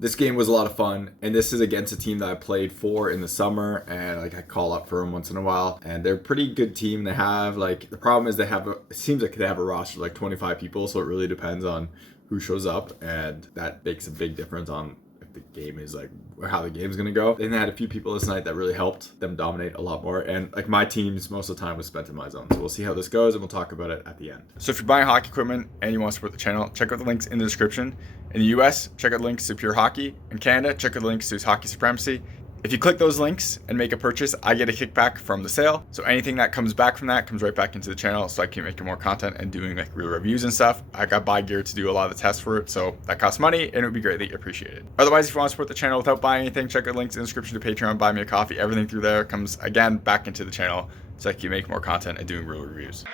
this game was a lot of fun, and this is against a team that I played for in the summer, and like I call up for them once in a while, and they're a pretty good team. They have like, the problem is it seems like they have a roster of like 25 people, so it really depends on who shows up, and that makes a big difference on if the game is like, or how the game's gonna go. And they had a few people this night that really helped them dominate a lot more, and like my teams most of the time was spent in my zone. So we'll see how this goes, and we'll talk about it at the end. So if you're buying hockey equipment and you want to support the channel, check out the links in the description. In the US, check out the links to Pure Hockey. In Canada, check out the links to Hockey Supremacy. If you click those links and make a purchase, I get a kickback from the sale. So anything that comes back from that comes right back into the channel, so I keep making more content and doing like real reviews and stuff. I got buy gear to do a lot of the tests for it, so that costs money and it would be greatly appreciated. Otherwise, if you want to support the channel without buying anything, check out links in the description to Patreon, buy me a coffee. Everything through there comes again back into the channel, so I keep making more content and doing real reviews.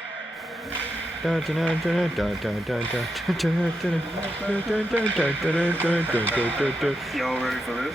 Y'all ready for this?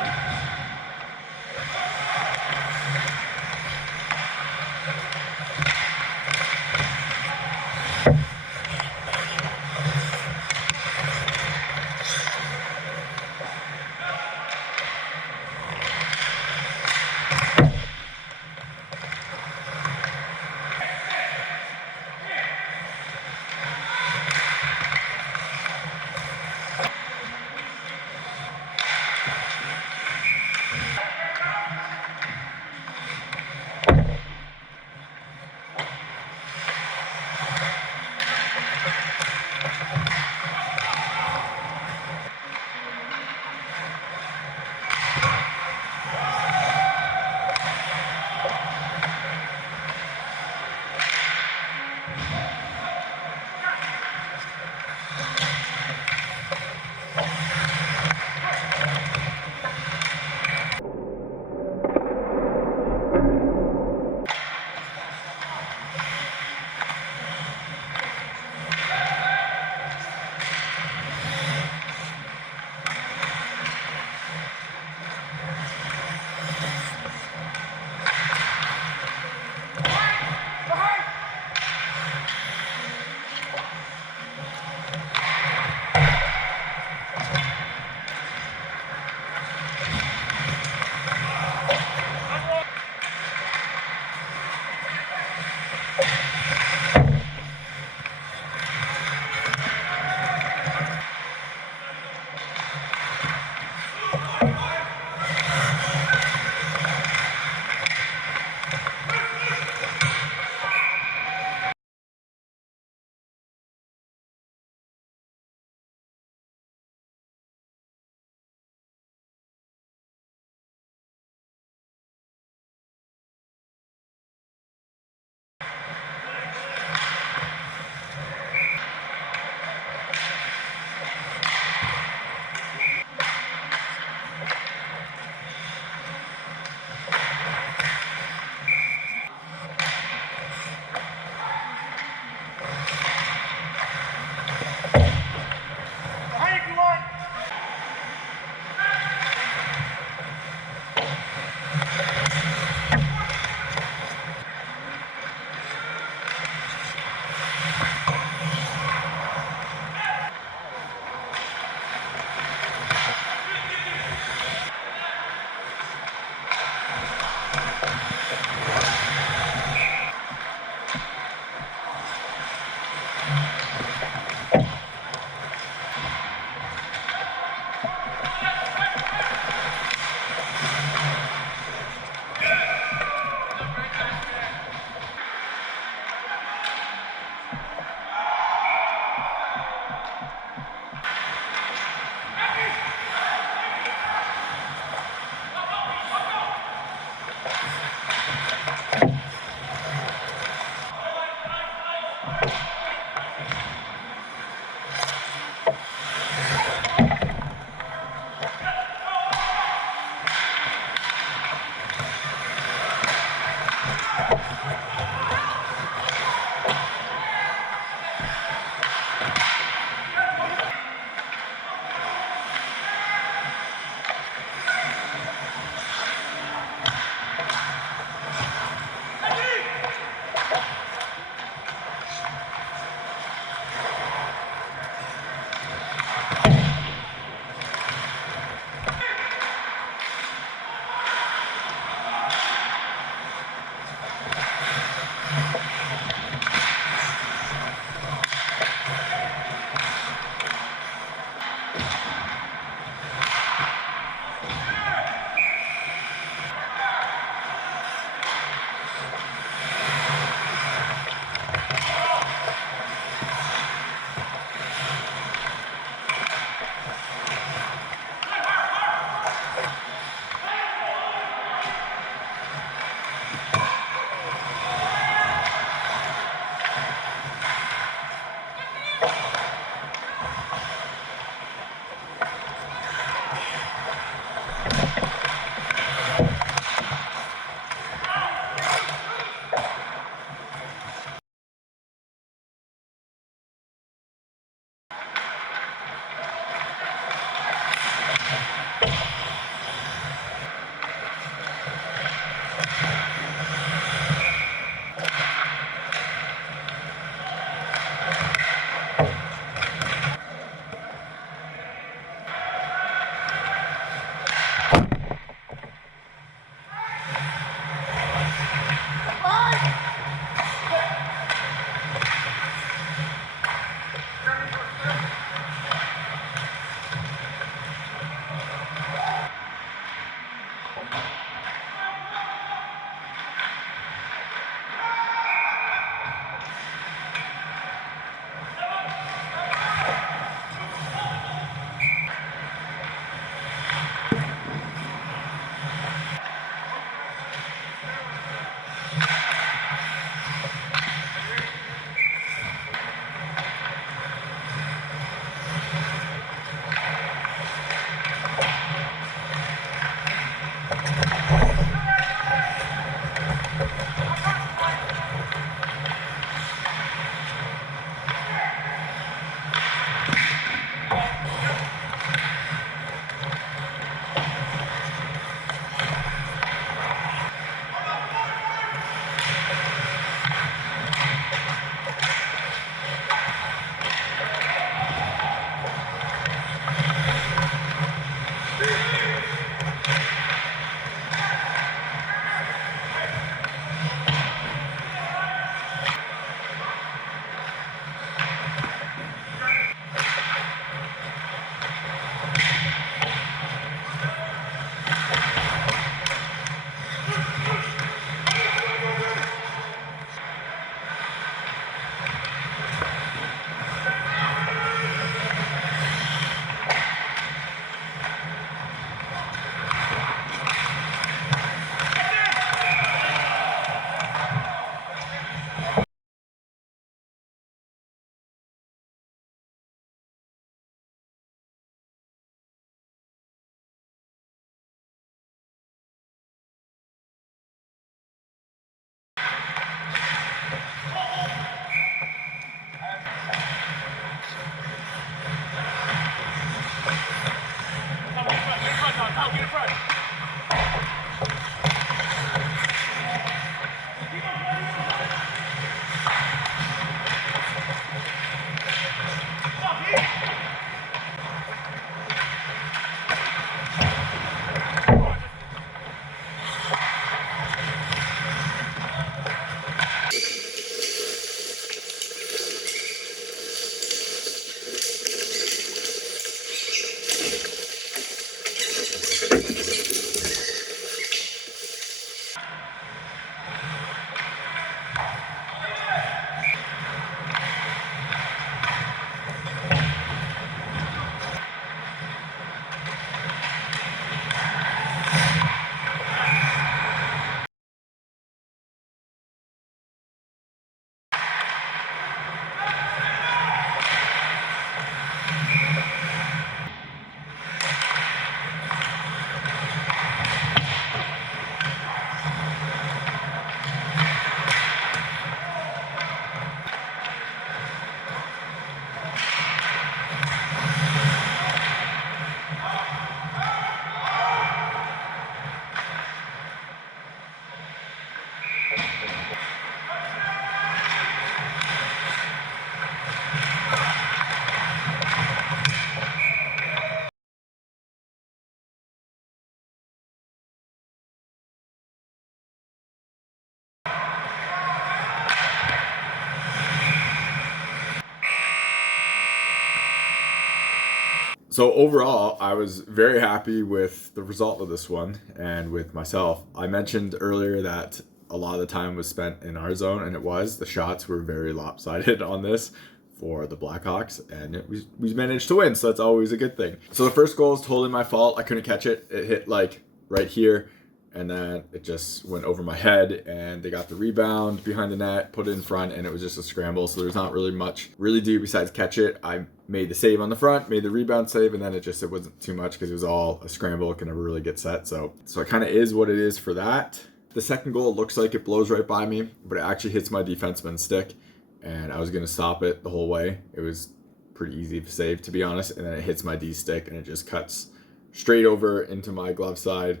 So overall, I was very happy with the result of this one and with myself. I mentioned earlier that a lot of the time was spent in our zone, and it was. The shots were very lopsided on this for the Blackhawks, and we managed to win, so that's always a good thing. So the first goal is totally my fault. I couldn't catch it. It hit like right here, and then it just went over my head, and they got the rebound behind the net, put it in front, and it was just a scramble. So there's not really much really do besides catch it. I made the save on the front, made the rebound save, and then it wasn't too much because it was all a scramble. It can never really get set. So it kind of is what it is for that. The second goal looks like it blows right by me, but it actually hits my defenseman's stick, and I was going to stop it the whole way. It was pretty easy to save, to be honest, and then it hits my D stick, and it just cuts straight over into my glove side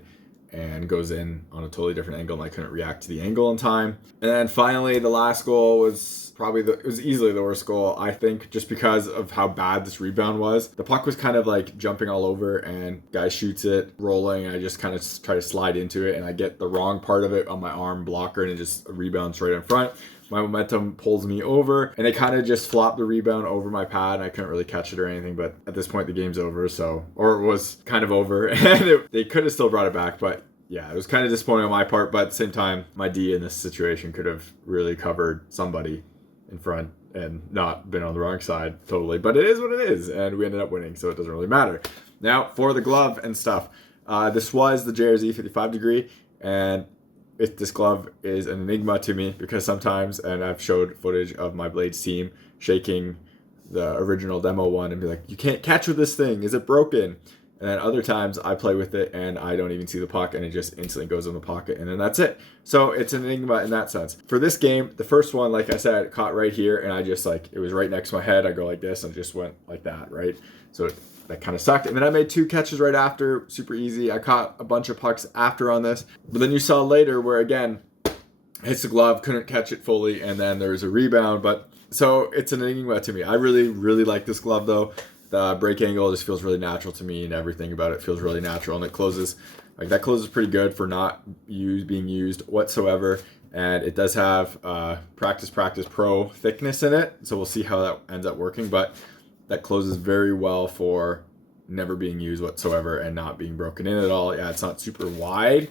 and goes in on a totally different angle, and I couldn't react to the angle in time. And then finally, the last goal was it was easily the worst goal, I think, just because of how bad this rebound was. The puck was kind of like jumping all over, and guy shoots it, rolling, and I just kind of try to slide into it, and I get the wrong part of it on my arm blocker, and it just rebounds right in front. My momentum pulls me over, and it kind of just flopped the rebound over my pad, and I couldn't really catch it or anything. But at this point, the game's over, or it was kind of over, and they could have still brought it back. But yeah, it was kind of disappointing on my part. But at the same time, my D in this situation could have really covered somebody in front and not been on the wrong side totally. But it is what it is, and we ended up winning, so it doesn't really matter. Now for the glove and stuff. This was the JRZ 55 degree, and this glove is an enigma to me because sometimes, and I've showed footage of my Blades team shaking the original demo one and be like, you can't catch with this thing, is it broken? And then other times I play with it and I don't even see the puck and it just instantly goes in the pocket, and then that's it. So it's an enigma in that sense. For this game, the first one, like I said, it caught right here, and I just it was right next to my head. I go like this and just went like that, right? So that kind of sucked. And then I made 2 catches right after, super easy. I caught a bunch of pucks after on this. But then you saw later where, again, hits the glove, couldn't catch it fully, and then there's a rebound. But so it's an enigma to me. I really, really like this glove, though. The break angle just feels really natural to me, and everything about it feels really natural. And it closes, that closes pretty good for not being used whatsoever. And it does have Practice Pro thickness in it. So we'll see how that ends up working. But that closes very well for never being used whatsoever and not being broken in at all. Yeah, it's not super wide,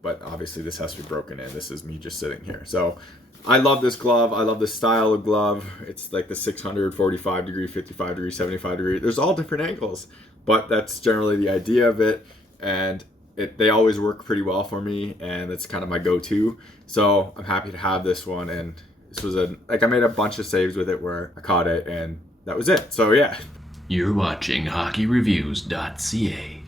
but obviously this has to be broken in. This is me just sitting here. So I love this glove. I love this style of glove. It's like the 645 degree, 55 degree, 75 degree. There's all different angles, but that's generally the idea of it. And they always work pretty well for me, and it's kind of my go-to. So I'm happy to have this one. And this was I made a bunch of saves with it where I caught it, and that was it. So yeah. You're watching HockeyReviews.ca.